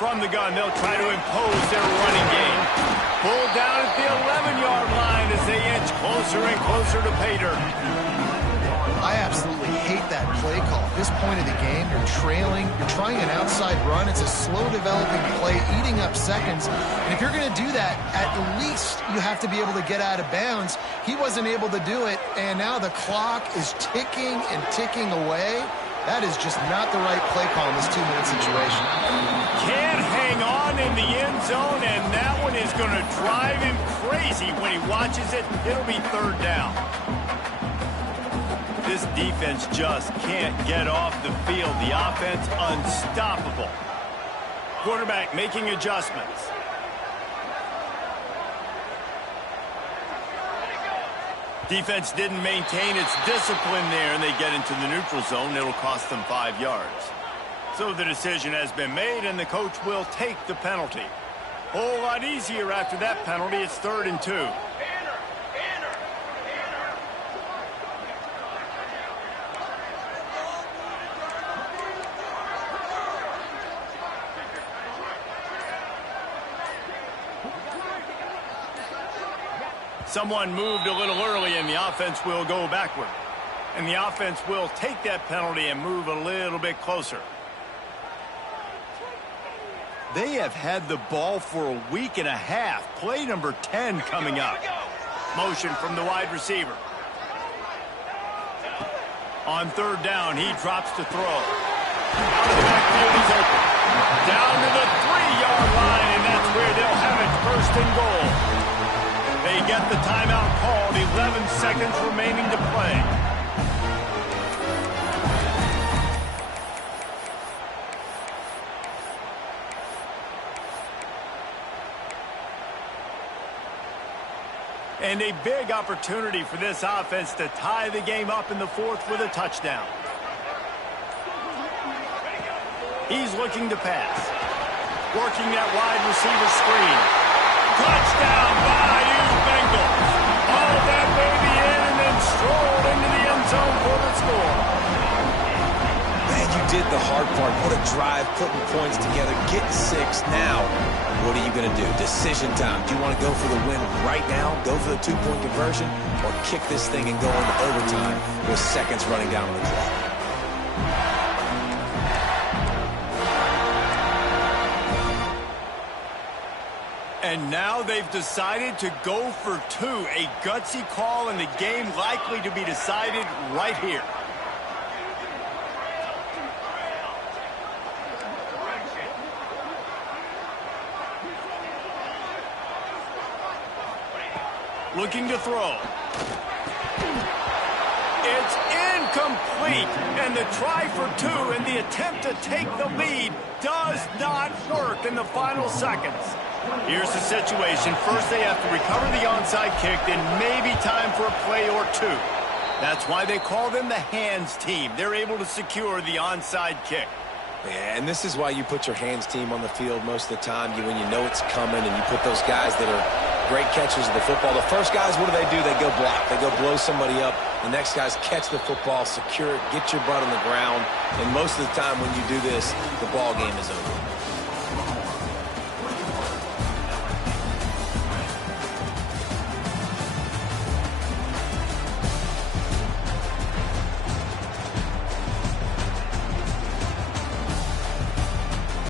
From the gun, they'll try to impose their running game. Pulled down at the 11-yard line as they inch closer and closer to pay dirt. I absolutely hate that play call. At this point of the game, you're trailing, you're trying an outside run. It's a slow developing play, eating up seconds. And if you're going to do that, at least you have to be able to get out of bounds. He wasn't able to do it, and now the clock is ticking and ticking away. That is just not the right play call in this 2-minute situation. Can't hang on in the end zone, and that one is going to drive him crazy when he watches it. It'll be 3rd down. This defense just can't get off the field. The offense unstoppable. Quarterback making adjustments. Defense didn't maintain its discipline there, and they get into the neutral zone. It'll cost them 5 yards. So the decision has been made, and the coach will take the penalty. Whole lot easier after that penalty. It's 3rd and 2. Someone moved a little early, and the offense will go backward. And the offense will take that penalty and move a little bit closer. They have had the ball for a week and a half. Play number 10 coming up. Motion from the wide receiver. On 3rd down, he drops to throw. Out of the backfield, he's open. Down to the 3-yard line, and that's where they'll have it, 1st and goal. They get the timeout called, 11 seconds remaining to play. And a big opportunity for this offense to tie the game up in the 4th with a touchdown. He's looking to pass. Working that wide receiver screen. Touchdown, Bayou Bengals. All that baby in and then strolled into the end zone for the score. Man, you did the hard part. What a drive, putting points together, getting 6. Now, what are you going to do? Decision time. Do you want to go for the win right now, go for the 2-point conversion, or kick this thing and go into overtime with seconds running down on the clock? And now they've decided to go for 2. A gutsy call, and the game likely to be decided right here. Looking to throw. It's incomplete. And the try for 2 and the attempt to take the lead does not work in the final seconds. Here's the situation. First, they have to recover the onside kick, then maybe time for a play or 2. That's why they call them the hands team. They're able to secure the onside kick. Yeah, and this is why you put your hands team on the field most of the time when you know it's coming, and you put those guys that are great catchers of the football. The first guys, what do? They go block. They go blow somebody up. The next guys catch the football, secure it, get your butt on the ground. And most of the time when you do this, the ball game is over.